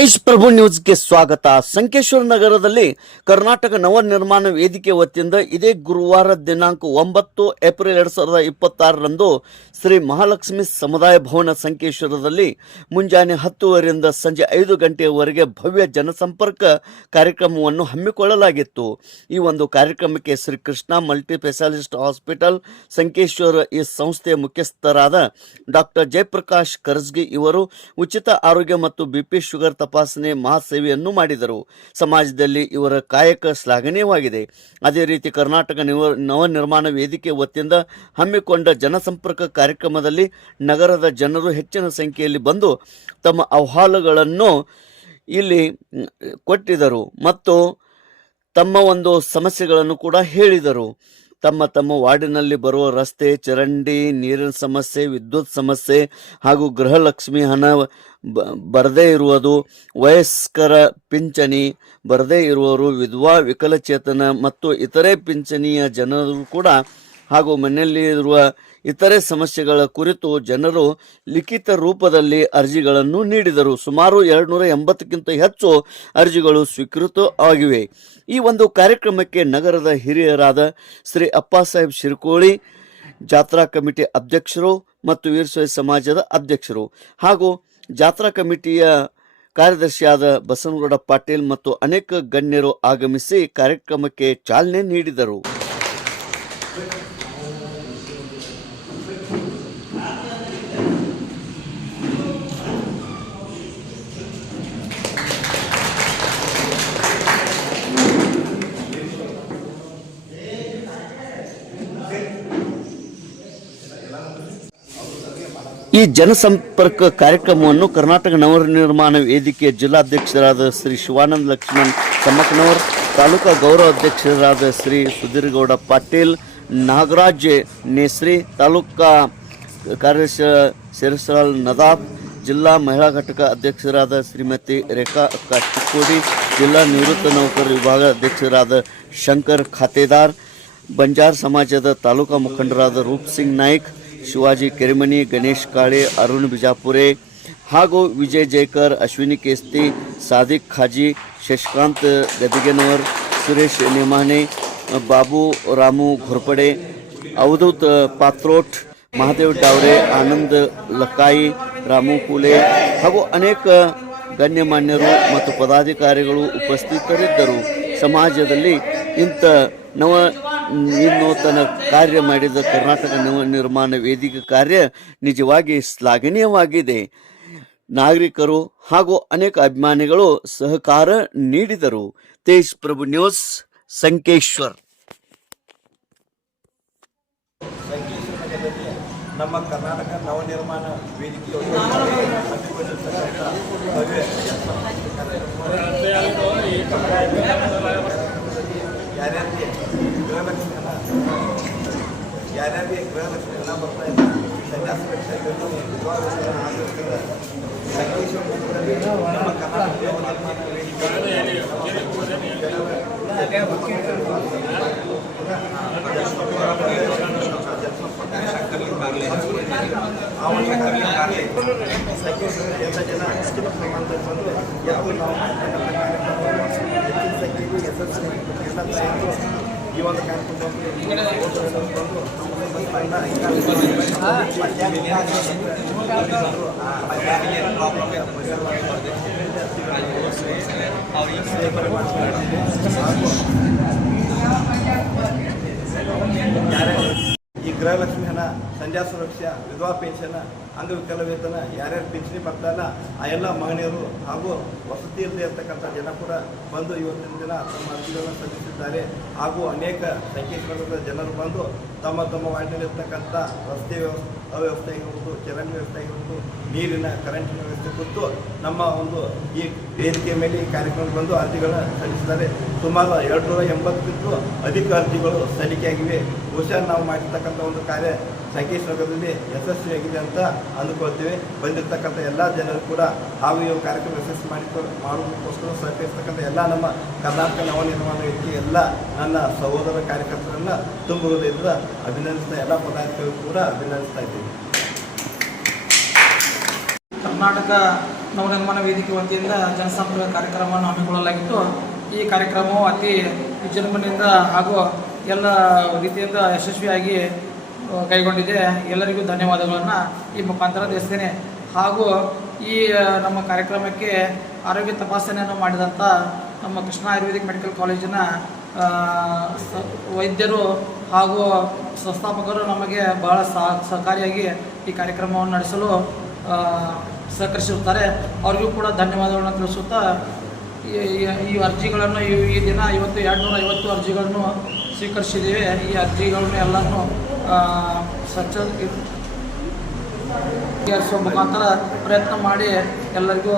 ತೇಜ್ ಪ್ರಭು ನ್ಯೂಸ್ಗೆ ಸ್ವಾಗತ. ಸಂಕೇಶ್ವರ ನಗರದಲ್ಲಿ ಕರ್ನಾಟಕ ನವನಿರ್ಮಾಣ ವೇದಿಕೆ ವತಿಯಿಂದ ಇದೇ ಗುರುವಾರ ದಿನಾಂಕ 9 ಏಪ್ರಿಲ್ 2026ರಂದು ಶ್ರೀ ಮಹಾಲಕ್ಷ್ಮಿ ಸಮುದಾಯ ಭವನ ಸಂಕೇಶ್ವರದಲ್ಲಿ ಮುಂಜಾನೆ 10:30ರಿಂದ ಸಂಜೆ 5 ಗಂಟೆಯವರೆಗೆ ಭವ್ಯ ಜನಸಂಪರ್ಕ ಕಾರ್ಯಕ್ರಮವನ್ನು ಹಮ್ಮಿಕೊಳ್ಳಲಾಗಿತ್ತು. ಈ ಒಂದು ಕಾರ್ಯಕ್ರಮಕ್ಕೆ Shri Krishna multi specialist hospital Sankeshwar ಈ ಸಂಸ್ಥೆಯ ಮುಖ್ಯಸ್ಥರಾದ ಡಾಕ್ಟರ್ ಜಯಪ್ರಕಾಶ್ ಕರ್ಜ್ಗಿ ಇವರು ಉಚಿತ ಆರೋಗ್ಯ ಮತ್ತು ಬಿಪಿ ಶುಗರ್ ತಪಾಸಣೆ ಮಹಾಸೇವೆಯನ್ನು ಮಾಡಿದರು. ಸಮಾಜದಲ್ಲಿ ಇವರ ಕಾಯಕ ಶ್ಲಾಘನೀಯವಾಗಿದೆ. ಅದೇ ರೀತಿ ಕರ್ನಾಟಕ ನವನಿರ್ಮಾಣ ವೇದಿಕೆ ವತಿಯಿಂದ ಹಮ್ಮಿಕೊಂಡ ಜನಸಂಪರ್ಕ ಕಾರ್ಯಕ್ರಮದಲ್ಲಿ ನಗರದ ಜನರು ಹೆಚ್ಚಿನ ಸಂಖ್ಯೆಯಲ್ಲಿ ಬಂದು ತಮ್ಮ ಅಹವಾಲುಗಳನ್ನು ಇಲ್ಲಿ ಕೊಟ್ಟಿದ್ದರು ಮತ್ತು ತಮ್ಮ ಒಂದು ಸಮಸ್ಯೆಗಳನ್ನು ಕೂಡ ಹೇಳಿದರು. ತಮ್ಮ ವಾರ್ಡಿನಲ್ಲಿ ಬರುವ ರಸ್ತೆ, ಚರಂಡಿ, ನೀರಿನ ಸಮಸ್ಯೆ, ವಿದ್ಯುತ್ ಸಮಸ್ಯೆ ಹಾಗೂ ಗೃಹಲಕ್ಷ್ಮಿ ಹಣ ಬರದೇ ಇರುವುದು, ವಯಸ್ಕರ ಪಿಂಚಣಿ ಬರದೇ ಇರುವವರು, ವಿಧವಾ, ವಿಕಲಚೇತನ ಮತ್ತು ಇತರೆ ಪಿಂಚಣಿಯ ಜನರು ಕೂಡ ಹಾಗೂ ಮನೆಯಲ್ಲಿ ಇರುವ ಇತರೆ ಸಮಸ್ಯೆಗಳ ಕುರಿತು ಜನರು ಲಿಖಿತ ರೂಪದಲ್ಲಿ ಅರ್ಜಿಗಳನ್ನು ನೀಡಿದರು. ಸುಮಾರು 280ಕ್ಕಿಂತ ಹೆಚ್ಚು ಅರ್ಜಿಗಳು ಸ್ವೀಕೃತವಾಗಿವೆ. ಈ ಒಂದು ಕಾರ್ಯಕ್ರಮಕ್ಕೆ ನಗರದ ಹಿರಿಯರಾದ ಶ್ರೀ ಅಪ್ಪಾಸಾಹೇಬ್ ಶಿರ್ಕೋಳಿ, ಜಾತ್ರಾ ಕಮಿಟಿ ಅಧ್ಯಕ್ಷರು ಮತ್ತು ವೀರಶೈವ ಸಮಾಜದ ಅಧ್ಯಕ್ಷರು ಹಾಗೂ ಜಾತ್ರಾ ಕಮಿಟಿಯ ಕಾರ್ಯದರ್ಶಿಯಾದ ಬಸನಗೌಡ ಪಾಟೀಲ್ ಮತ್ತು ಅನೇಕ ಗಣ್ಯರು ಆಗಮಿಸಿ ಕಾರ್ಯಕ್ರಮಕ್ಕೆ ಚಾಲನೆ ನೀಡಿದರು. ಈ ಜನಸಂಪರ್ಕ ಕಾರ್ಯಕ್ರಮವನ್ನು ಕರ್ನಾಟಕ ನವನಿರ್ಮಾಣ ವೇದಿಕೆಯ ಜಿಲ್ಲಾಧ್ಯಕ್ಷರಾದ ಶ್ರೀ ಶಿವಾನಂದ ಲಕ್ಷ್ಮಣ್ ತಮ್ಮಕ್ಕನವರ್, ತಾಲೂಕಾ ಗೌರವ ಅಧ್ಯಕ್ಷರಾದ ಶ್ರೀ ಸುಧೀರ್ಗೌಡ ಪಾಟೀಲ್, ನಾಗರಾಜ್ ನೇಸ್ರಿ, ತಾಲೂಕಾ ಕಾರ್ಯದರ್ಶಿ ಶಿರಸರಾಲ್ ನದಾಫ್, ಜಿಲ್ಲಾ ಮಹಿಳಾ ಘಟಕ ಅಧ್ಯಕ್ಷರಾದ ಶ್ರೀಮತಿ ರೇಖಾ ಚಿಕ್ಕೋಡಿ, ಜಿಲ್ಲಾ ನಿವೃತ್ತ ನೌಕರರ ವಿಭಾಗ ಅಧ್ಯಕ್ಷರಾದ ಶಂಕರ್ ಖಾತೆದಾರ್, ಬಂಜಾರ ಸಮಾಜದ ತಾಲೂಕಾ ಮುಖಂಡರಾದ ರೂಪ್ ಸಿಂಗ್ ನಾಯ್ಕ್, ಶಿವಾಜಿ ಕೆರೆಮನಿ, ಗಣೇಶ್ ಕಾಳೆ, ಅರುಣ್ ಬಿಜಾಪುರೆ ಹಾಗೂ ವಿಜಯ್ ಜೈಕರ್, ಅಶ್ವಿನಿ ಕೇಸ್ತಿ, ಸಾದಿಕ್ ಖಾಜಿ, ಶಶಿಕಾಂತ್ ಗದಿಗೆನವರ್, ಸುರೇಶ್ ನೇಮಾನೆ, ಬಾಬು ರಾಮು ಘೋರ್ಪಡೆ, ಅವಧೂತ್ ಪಾತ್ರೋಟ್, ಮಹಾದೇವ್ ಡಾವ್ರೆ, ಆನಂದ್ ಲಕ್ಕಾಯಿ, ರಾಮು ಕೂಲೆ ಹಾಗೂ ಅನೇಕ ಗಣ್ಯಮಾನ್ಯರು ಮತ್ತು ಪದಾಧಿಕಾರಿಗಳು ಉಪಸ್ಥಿತರಿದ್ದರು. ಸಮಾಜದಲ್ಲಿ ಇಂಥ ನೂತನ ಕಾರ್ಯ ಮಾಡಿದ ಕರ್ನಾಟಕ ನವನಿರ್ಮಾಣ ವೇದಿಕೆ ಕಾರ್ಯ ನಿಜವಾಗಿ ಶ್ಲಾಘನೀಯವಾಗಿದೆ. ನಾಗರಿಕರು ಹಾಗೂ ಅನೇಕ ಅಭಿಮಾನಿಗಳು ಸಹಕಾರ ನೀಡಿದರು. ತೇಜ್ ಪ್ರಭು ನ್ಯೂಸ್, ಸಂಕೇಶ್ವರ್. ನಮ್ಮ ಕರ್ನಾಟಕ ನವನಿರ್ಮಾಣ ವೇದಿಕೆಯ ಯಾರ್ಯಾರಿಗೆ ಗೃಹಲಕ್ಷ್ಮಿ ಹಣ ಬರ್ತಾ ಇಲ್ಲ, ಸನ್ಯಾಸ ನಮ್ಮ ಕರ್ನಾಟಕ ನವನಿರ್ಮಾಣ ಎಲ್ಲ ಜನ ಹೆಚ್ಚಿನ ಪ್ರಮಾಣದಲ್ಲಿ ಬಂದು ಯಾವ ನಾವು ಹೆಚ್ಚಿನ ಸಂಖ್ಯೆಯಲ್ಲಿ ಈ ಒಂದು ಈ ಗೃಹಲಕ್ಷ್ಮಿ ಹಣ, ಸಂಧ್ಯಾ ಸುರಕ್ಷಾ, ವಿಧವಾ ಪೆನ್ಷನ್, ಅಂಗವಿಕಲ ವೇತನ, ಯಾರ್ಯಾರು ಪಿಂಚಣಿ ಬರ್ತಾಯಿಲ್ಲ ಆ ಎಲ್ಲ ಮಹಿಳೆಯರು ಹಾಗೂ ವಸತಿ ಇಲ್ಲದೆ ಇರ್ತಕ್ಕಂಥ ಜನ ಕೂಡ ಬಂದು ಇವತ್ತಿನ ದಿನ ತಮ್ಮ ಅರ್ಜಿಗಳನ್ನು ಸಲ್ಲಿಸಿದ್ದಾರೆ. ಹಾಗೂ ಅನೇಕ ಸಂಕೇಶ್ವರದ ಜನರು ಬಂದು ತಮ್ಮ ವಾರ್ಡಿನಲ್ಲಿರ್ತಕ್ಕಂಥ ರಸ್ತೆ ಅವ್ಯವಸ್ಥೆ ಆಗಿರ್ಬೋದು, ಚರಂಡಿ ವ್ಯವಸ್ಥೆ ಆಗಿರ್ಬೋದು, ನೀರಿನ ಕರೆಂಟಿನ ವ್ಯವಸ್ಥೆ ಕುರಿತು ನಮ್ಮ ಒಂದು ಈ ವೇದಿಕೆ ಮೇಲೆ ಈ ಕಾರ್ಯಕ್ರಮ ಬಂದು ಅರ್ಜಿಗಳನ್ನು ಸಲ್ಲಿಸಿದ್ದಾರೆ. ಸುಮಾರು 280ಕ್ಕಿಂತಲೂ ಅಧಿಕ ಅರ್ಜಿಗಳು ಸಲ್ಲಿಕೆಯಾಗಿವೆ. ಬಹುಶಃ ನಾವು ಮಾಡಿರ್ತಕ್ಕಂಥ ಒಂದು ಕಾರ್ಯ ಸಂಕೇಶ್ವರದಲ್ಲಿ ಯಶಸ್ವಿಯಾಗಿದೆ ಅಂತ ಅಂದುಕೊಳ್ತೀವಿ. ಬಂದಿರತಕ್ಕಂಥ ಎಲ್ಲ ಜನರು ಕೂಡ ಹಾಗೂ ಈ ಕಾರ್ಯಕ್ರಮ ಯಶಸ್ವಿ ಮಾಡೋದಕ್ಕೋಸ್ಕರ ಸಹಕರಿಸ್ತಕ್ಕಂಥ ಎಲ್ಲ ನಮ್ಮ ಕರ್ನಾಟಕ ನವನಿರ್ಮಾಣ ವೇದಿಕೆ ಎಲ್ಲ ನನ್ನ ಸಹೋದರ ಕಾರ್ಯಕರ್ತರನ್ನು ತುಂಬ ಹೃದಯದಿಂದ ಅಭಿನಂದಿಸ್ತಾ ಎಲ್ಲ ಪದಾಧಿಕಾರಿಗಳು ಕೂಡ ಅಭಿನಂದಿಸ್ತಾ ಇದ್ದೀವಿ. ಕರ್ನಾಟಕ ನವನಿರ್ಮಾಣ ವೇದಿಕೆ ವತಿಯಿಂದ ಜನಸಂಪರ್ಕ ಕಾರ್ಯಕ್ರಮವನ್ನು ಹಮ್ಮಿಕೊಳ್ಳಲಾಗಿತ್ತು. ಈ ಕಾರ್ಯಕ್ರಮವು ಅತಿ ವಿಜೃಂಭಣೆಯಿಂದ ಹಾಗೂ ಎಲ್ಲ ರೀತಿಯಿಂದ ಯಶಸ್ವಿಯಾಗಿ ಕೈಗೊಂಡಿದೆ. ಎಲ್ಲರಿಗೂ ಧನ್ಯವಾದಗಳನ್ನು ಈ ಮುಖಾಂತರ ತಿಳಿಸ್ತೇನೆ. ಹಾಗೂ ಈ ನಮ್ಮ ಕಾರ್ಯಕ್ರಮಕ್ಕೆ ಆರೋಗ್ಯ ತಪಾಸಣೆಯನ್ನು ಮಾಡಿದಂಥ ನಮ್ಮ ಕೃಷ್ಣ ಆಯುರ್ವೇದಿಕ್ ಮೆಡಿಕಲ್ ಕಾಲೇಜಿನ ವೈದ್ಯರು ಹಾಗೂ ಸಂಸ್ಥಾಪಕರು ನಮಗೆ ಬಹಳ ಸಹಕಾರಿಯಾಗಿ ಈ ಕಾರ್ಯಕ್ರಮವನ್ನು ನಡೆಸಲು ಸಹಕರಿಸಿರುತ್ತಾರೆ. ಅವರಿಗೂ ಕೂಡ ಧನ್ಯವಾದಗಳನ್ನು ತಿಳಿಸುತ್ತಾ ಈ ಅರ್ಜಿಗಳನ್ನು ಈ ದಿನ ಇವತ್ತು 250 ಅರ್ಜಿಗಳನ್ನು ಸ್ವೀಕರಿಸಿದ್ದೇವೆ. ಈ ಅರ್ಜಿಗಳನ್ನು ಎಲ್ಲನೂ ಸ್ವಚ್ಛ ಮುಖಾಂತರ ಪ್ರಯತ್ನ ಮಾಡಿ ಎಲ್ಲರಿಗೂ